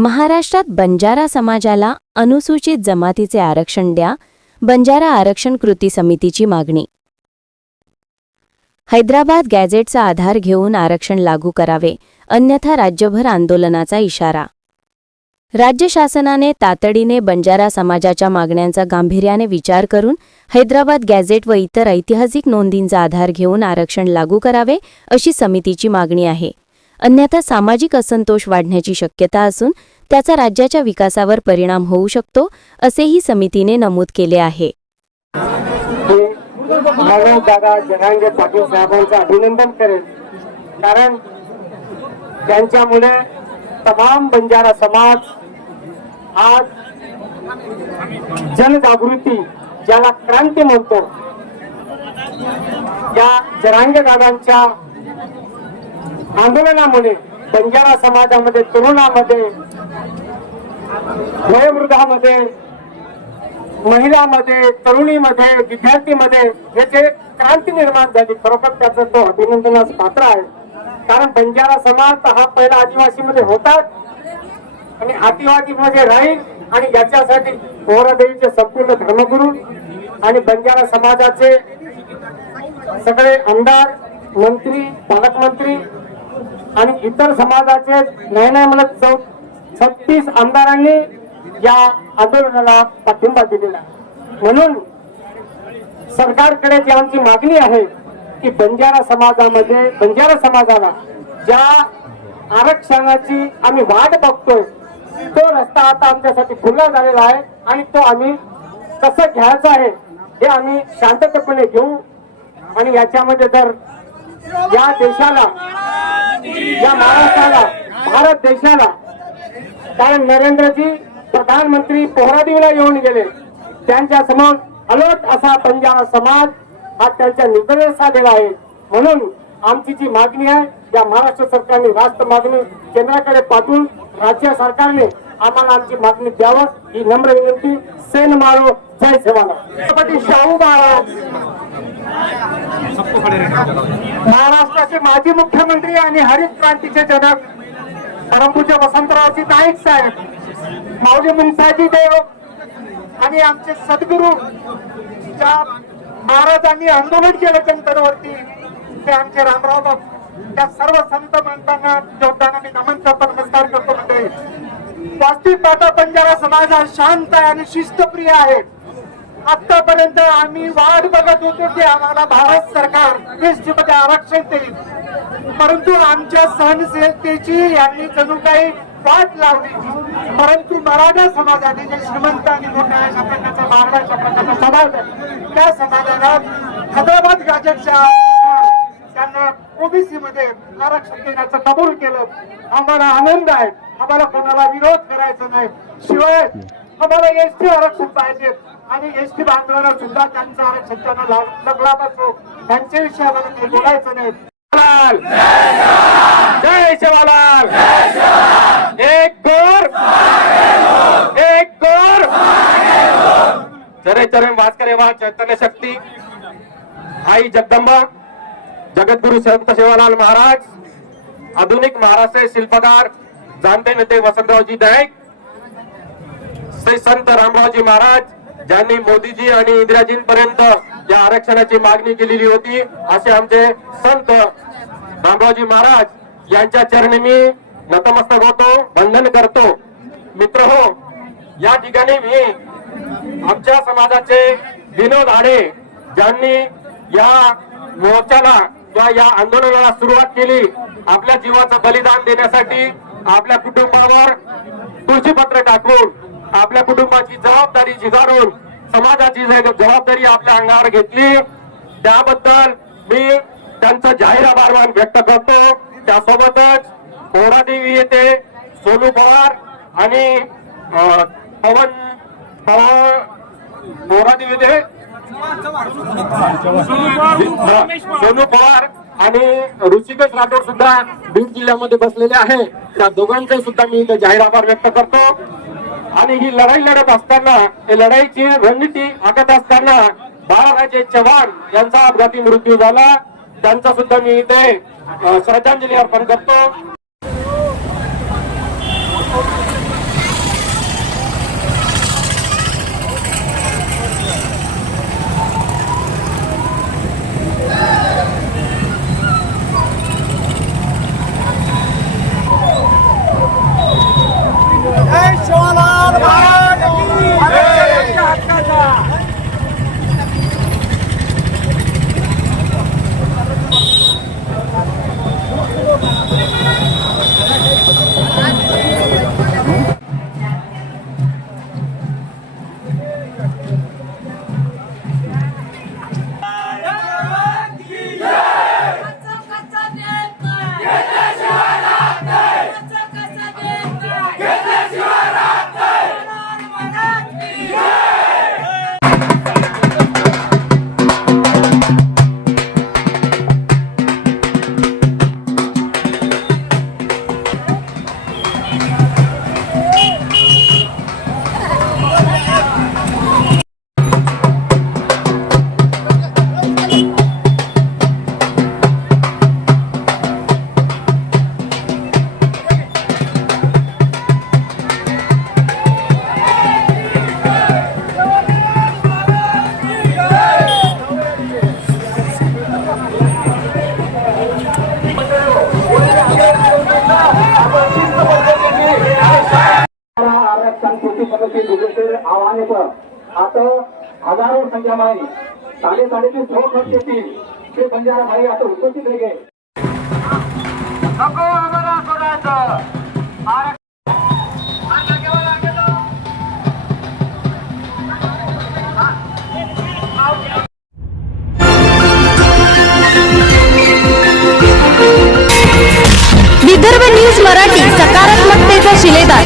महाराष्ट्रात बंजारा समाजाला अनुसूचित जमातीचे आरक्षण द्या बंजारा आरक्षण कृती समितीची मागणी. हैदराबाद गॅझेटचा आधार घेऊन आरक्षण लागू करावे अन्यथा राज्यभर आंदोलनाचा इशारा. राज्य शासनाने तातडीने बंजारा समाजाच्या मागण्यांचा गांभीर्याने विचार करून हैदराबाद गॅझेट व इतर ऐतिहासिक नोंदींचा आधार घेऊन आरक्षण लागू करावे अशी समितीची मागणी आहे. अन्यथा सामाजिक असंतोष वाढण्याची शक्यता असून त्याचा राज्याच्या विकासावर परिणाम होऊ शकतो असेही समितीने नमूद केले आहे. दादा पाटील साहेबांचं अभिनंदन करेल कारण त्यांच्यामुळे तमाम बंजारा समाज आज जनजागृती ज्याला क्रांती म्हणतो त्या जरांगे दादांच्या आंदोलनामुळे बंजारा समाजामध्ये तरुणामध्ये वयोवृद्धामध्ये महिलामध्ये तरुणीमध्ये विद्यार्थीमध्ये याचे क्रांती निर्माण झाली खरोखर त्याचं तो अभिनंदनास पात्र आहे. कारण बंजारा समाज हा पहिला आदिवासीमध्ये होताच आणि आदिवासीमध्ये राहील आणि याच्यासाठी पोहरादेवीचे संपूर्ण धर्मगुरू आणि बंजारा समाजाचे सगळे आमदार मंत्री पालकमंत्री आणि इतर समाजाचे नाही नाही म्हणत चौ छत्तीस आमदारांनी या आंदोलनाला पाठिंबा दिलेला म्हणून सरकारकडे जी आमची मागणी आहे की बंजारा समाजामध्ये बंजारा समाजाला ज्या आरक्षणाची आम्ही वाट बघतोय तो रस्ता आता आमच्यासाठी खुला झालेला आहे आणि तो आम्ही कसं घ्यायचा आहे हे आम्ही शांततेपणे घेऊ. आणि याच्यामध्ये जर या देशाला या महाराष्ट्राला भारत देशाला. कारण नरेंद्रजी प्रधानमंत्री पोहरादेवीला येऊन गेले. त्यांच्यासमोर अलोट असा पंजाब समाज हा त्यांच्या निदर्शनास आलेला आहे. म्हणून आमची जी मागणी आहे या महाराष्ट्र सरकारने राष्ट्र मागणी केंद्राकडे पाठवून राज्य सरकारने आम्हाला आमची मागणी द्यावं ही नम्र विनंती. सेन मारो जय सेवाला छत्रपती शाहू महाराज. महाराष्ट्राचे माजी मुख्यमंत्री आणि हरित क्रांतीचे जनक परमपूज्य वसंतरावजी नाईक साहेब माऊली मुंगसाजी देव आणि आमचे सद्गुरू ज्या महाराजांनी आंदोलन केलं जनतेवरती ते आमचे रामराव बापू. त्या सर्व संत मानताना जोडताना मी नमन करतो नमस्कार करतो म्हणजे. वास्तविक पाटा बंजारा समाज हा शांत आहे आणि शिस्तप्रिय आहे. आतापर्यंत आम्ही वाट बघत होतो की आम्हाला भारत सरकार एसटी मध्ये आरक्षण देईल. परंतु आमच्या सहनशीलतेची यांनी जणू काही वाट लावली. परंतु मराठा समाजाने जे श्रीमंत आणि मोठ्या प्रकारचा बारडा प्रकारचा समाज आहे त्या समाजाला हैदराबाद गाजरच्या त्यांना ओबीसी मध्ये आरक्षण देण्याचं कबूल केलं. आम्हाला आनंद आहे. आम्हाला कोणाला विरोध करायचा नाही. शिवाय आम्हाला एसटी आरक्षण पाहिजे. सुद्धा त्यांचं बोलायचं नाही. जय एक गोर! एक गोर! चरे भास्कर चैतन्य शक्ति. आई जगदंबा, जगद्गुरु संत सेवालाल महाराज, आधुनिक महाराष्ट्र शिल्पकार जानते नेते वसंतरावजी श्री संत रामरावजी महाराज ज्यांनी मोदीजी आणि इंदिराजींपर्यंत या आरक्षणाची मागणी केलेली होती असे आमचे संत रामरावजी महाराज यांच्या चरणी मी नतमस्तक होतो वंदन करतो. मित्र हो या ठिकाणी मी आमच्या समाजाचे विनोद आडे ज्यांनी या मोर्चाला किंवा या आंदोलनाला सुरुवात केली आपल्या जीवाचं बलिदान देण्यासाठी आपल्या कुटुंबावर तुळशीपत्र टाकून आपल्या कुटुंबाची जबाबदारी झिगारून समाजाची जबाबदारी आपल्या अंगावर घेतली. त्याबद्दल मी त्यांचा जाहीर आभार मान व्यक्त करतो. त्यासोबतच कोरादेवी येथे सोनू पवार आणि पवन पवार पोहरादेवी येथे सोनू पवार आणि ऋषिकेश राठोड सुद्धा बीड जिल्ह्यामध्ये बसलेले आहे. त्या दोघांचे सुद्धा मी इथे जाहीर आभार व्यक्त करतो. आणि ही लढाई लढत असताना लढाईची रणनीती आखत असताना बाळाराजे चव्हाण यांचा अपघाती मृत्यू झाला. त्यांचा सुद्धा मी इथे श्रद्धांजली अर्पण करतो. आता हजारो संख्यामध्ये साडे साडेतीन सौ खर्च येतील. ते बंजारा भाई आता उपस्थित आहे. नको आम्हाला सोडायचं.